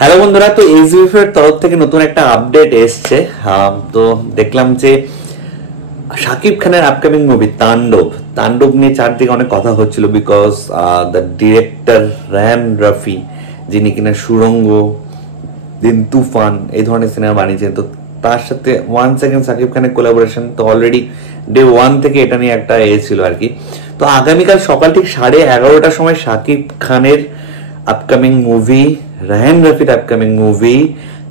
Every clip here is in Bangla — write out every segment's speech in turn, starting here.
হ্যালো বন্ধুরা, তো এইচবিএফ এর তরফ থেকে নতুন একটা আপডেট এসছে। তো দেখলাম যে শাকিব খানের আপকামিং মুভি তাণ্ডব তাণ্ডব নিয়ে চারদিকে অনেক কথা হচ্ছিল, because the director Raihan Rafi, যিনি কিনা সুড়ঙ্গ, দিন তুফান এই ধরনের সিনেমা বানিয়েছেন, তো তার সাথে ওয়ান সেকেন্ড শাকিব খানের কোলাবোরেশন তো অলরেডি ডে ওয়ান থেকে এটা নিয়ে একটা ছিল আর কি। তো আগামীকাল সকাল ঠিক 11:30টার সময় শাকিব খানের আপকামিং মুভি, রায়ান রাফির আপকামিং মুভি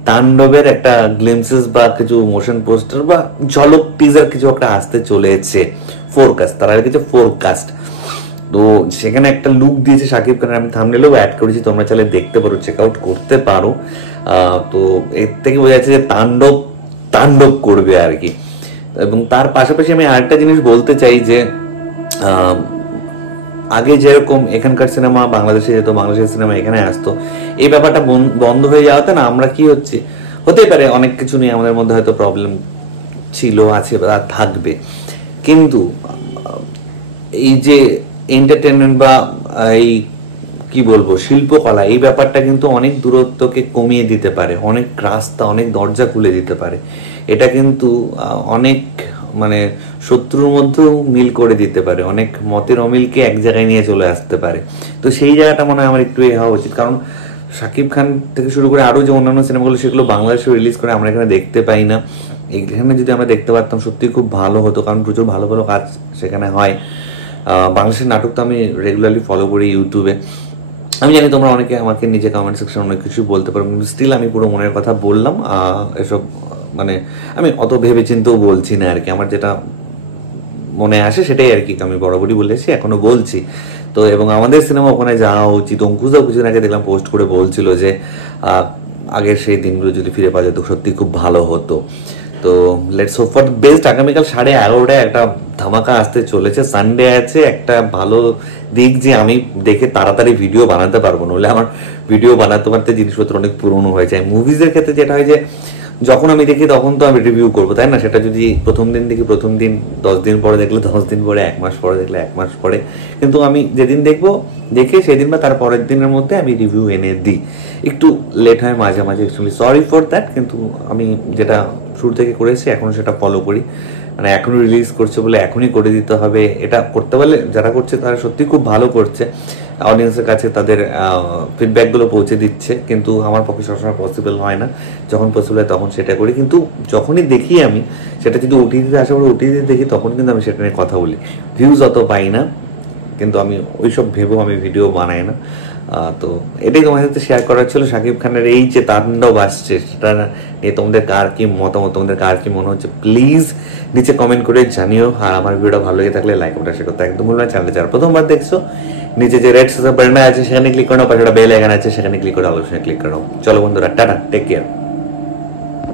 তাণ্ডবের একটা গ্লিমসেস বা কিছু মোশন পোস্টার বা ঝলক টিজার কিছু একটা আসতে চলেছে। ফোরকাস্ট, তারা কিছু ফোরকাস্ট, তো সেখানে একটা লুক দিয়েছে শাকিব খানের, আমি থাম্বনেলেও অ্যাড করেছি, তোমরা চাইলে দেখতে পারো, চেক আউট করতে পারো। তো এর থেকে বোঝা যাচ্ছে যে তাণ্ডব তাণ্ডব করবে আর কি। এবং তার পাশাপাশি আমি আরেকটা জিনিস বলতে চাই যে আগে যেরকম এখানকার সিনেমা বাংলাদেশে যেত, বাংলাদেশের সিনেমা এখানে আসতো, এই ব্যাপারটা বন্ধ হয়ে যাওয়াতে না আমরা কি হচ্ছে, হতেই পারে অনেক কিছু নিয়ে আমাদের মধ্যে হয়তো প্রবলেম ছিল, আছে বা থাকবে, কিন্তু এই যে এন্টারটেনমেন্ট বা এই কি বলবো শিল্পকলা, এই ব্যাপারটা কিন্তু অনেক দূরত্বকে কমিয়ে দিতে পারে, অনেক রাস্তা, অনেক দরজা খুলে দিতে পারে। এটা কিন্তু অনেক মানে শত্রুর মধ্যেও মিল করে দিতে পারে, অনেক মতের অমিলকে এক জায়গায় নিয়ে চলে আসতে পারে। তো সেই জায়গাটা মনে হয় আমার একটু হওয়া উচিত, কারণ শাকিব খান থেকে শুরু করে আরো যে অন্যান্য সিনেমাগুলো সেগুলো বাংলাদেশে রিলিজ করে আমরা এখানে দেখতে পাই না। এখানে যদি আমরা দেখতে পারতাম সত্যি খুব ভালো হতো, কারণ প্রচুর ভালো ভালো কাজ সেখানে হয়। বাংলাদেশের নাটক তো আমি রেগুলারলি ফলো করি ইউটিউবে। আমি জানি তোমরা অনেকে আমাকে নিজে কমেন্ট সেকশন অনেক কিছু বলতে পারো, কিন্তু স্টিল আমি পুরো মনের কথা বললাম। এসব মানে আমি অত ভেবে চিন্তেও বলছি না আর কি, আমার যেটা মনে আসে সেটাই আর কি আমি বরাবরই বলেছি, এখনো বলছি। তো এবং আমাদের সিনেমা ওখানে যাওয়া উচিত। অঙ্কুশদা কিছুদিন আগে দেখলাম পোস্ট করে বলছিল যে আগের সেই দিনগুলো যদি ফিরে পাওয়া যেত সত্যি খুব ভালো হতো। তো let's hope for the best. আগামীকাল 11:30টায় একটা ধামাকা আসতে চলেছে, সানডে আছে, একটা ভালো দিক যে আমি দেখে তাড়াতাড়ি ভিডিও বানাতে পারবো, নইলে আমার ভিডিও বানাতে পারতে জিনিসপত্র অনেক পুরনো হয়ে যায়। মুভিজের ক্ষেত্রে যেটা হয় যে যখন আমি দেখি তখন তো আমি রিভিউ করবো, তাই না? সেটা যদি প্রথম দিন দেখি প্রথম দিন, 10 দিন পরে দেখলে 10 দিন পরে, 1 মাস পরে দেখলে 1 মাস পরে, কিন্তু আমি যেদিন দেখবো দেখে সেদিন বা তার পরের দিনের মধ্যে আমি রিভিউ এনে দিই। একটু লেট হয় মাঝে মাঝে, অ্যাকচুয়ালি সরি ফর দ্যাট, কিন্তু আমি যেটা শুরু থেকে করেছি এখনো সেটা ফলো করি। মানে এখনো রিলিজ করছে বলে এখনই করে দিতে হবে, এটা করতে পারলে যারা করছে তারা সত্যি খুব ভালো করছে, অডিয়েন্সের কাছে তাদের ফিডব্যাকগুলো পৌঁছে দিচ্ছে, কিন্তু আমার পক্ষে সবসময় পসিবল হয় না। যখন পসিবল হয় তখন সেটা করি, কিন্তু যখনই দেখি আমি সেটা যদি ওটিটিতে আসে বা ওটিটিতে দেখি তখন কিন্তু আমি সেটা নিয়ে কথা বলি। ভিউজ অত পাই না, কিন্তু আমি ওইসব ভেবেও আমি ভিডিও বানাই না। তো এটাই তোমাদের সাথে শেয়ার করার ছিল। শাকিব খানের এই যে তাণ্ডব আসছে সেটা নিয়ে তোমাদের কার কি মতামত, তোমাদের কার কি মনে হচ্ছে প্লিজ নিচে কমেন্ট করে জানিও। আর আমার ভিডিওটা ভালো লেগে থাকলে লাইক ওটা সে করতে একদম ভুলবে না। চ্যানেলে যারা প্রথমবার দেখছো নিচে যে রেড সাবস্ক্রাইব বাটন আছে সেখানে ক্লিক করো, পাশে একটা বেল আইকন আছে সেখানে ক্লিক করে অবশ্যই ক্লিক করো। চলো বন্ধুরা, টাটা, টেক কেয়ার।